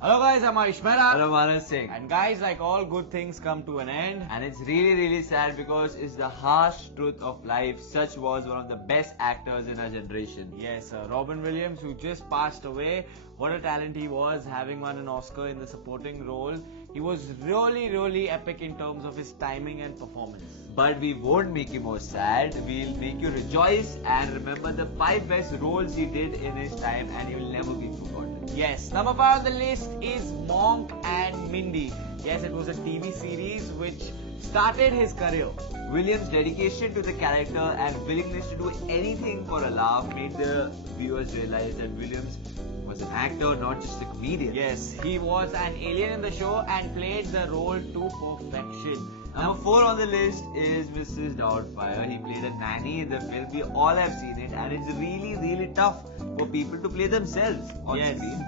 Hello guys, I'm Ayush Mehra. Hello, Manas Singh. And guys, like all good things come to an end. And it's really sad because it's the harsh truth of life. Such was one of the best actors in our generation. Yes, Robin Williams, who just passed away. What a talent he was, having won an Oscar in the supporting role. He was really epic in terms of his timing and performance. But we won't make you more sad. We'll make you rejoice and remember the 5 best roles he did in his time, and you'll never be forgotten. Yes, number 5 on the list is Monk and Mindy. Yes, it was a TV series which started his career. Williams' dedication to the character and willingness to do anything for a laugh made the viewers realize that Williams was an actor, not just a comedian. Yes, he was an alien in the show and played the role to perfection. Number 4 on the list is Mrs. Doubtfire. He played a nanny in the film. We all have seen it, and it's really tough for people to play themselves on screen.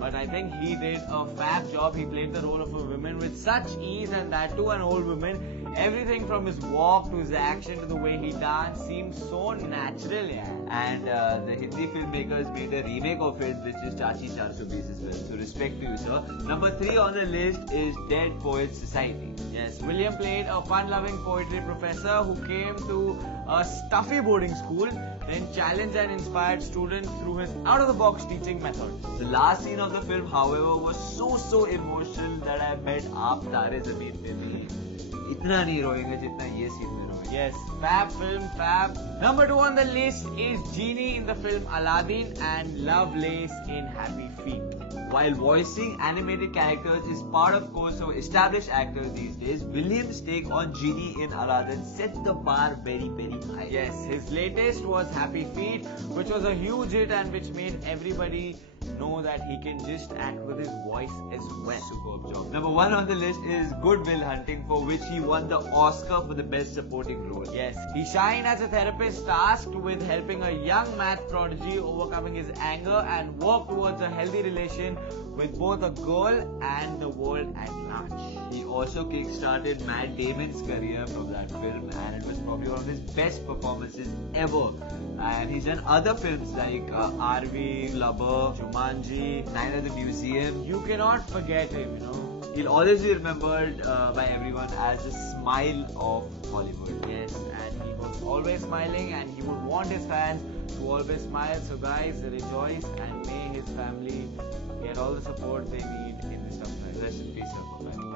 But I think he did a fab job. He played the role of a woman with such ease, and that too an old woman. Everything from his walk to his action to the way he danced seemed so natural. And the Hindi filmmakers made a remake of it, which is Chachi 420 as well. So respect to you, sir. Number 3 on the list is Dead Poets Society. Yes, William played a fun-loving poetry professor who came to a stuffy boarding school, then challenged and inspired students through his out-of-the-box teaching method. The last scene of the film, however, was so emotional that I bet आप तारे ज़मीन पे भी इतना नहीं रोएंगे जितना ये scene में रोएंगे. Yes, fab film, fab. Number 2 on the list is Genie in the film Aladdin and Lovelace in Happy Feet. While voicing animated characters is part of course of established actors these days, Williams' take on Genie in Aladdin sets the bar very high. Yes, his latest was Happy Feet, which was a huge hit and which made everybody know that he can just act with his voice as well. Superb job. Number 1 on the list is Good Will Hunting, for which he won the Oscar for the best supporting role. Yes, he shined as a therapist tasked with helping a young math prodigy overcoming his anger and work towards a healthy relation with both a girl and the world at large. He also kick-started Matt Damon's career from that film, and it was probably one of his best performances ever. And he's done other films like RV, Flubber, Jumanji, Night at the Museum. You cannot forget him, you know. He'll always be remembered by everyone as the smile of Hollywood. Yes, and he was always smiling, and he would want his fans to always smile. So guys, rejoice, and may his family get all the support they need in this tough time. Rest in peace, sir.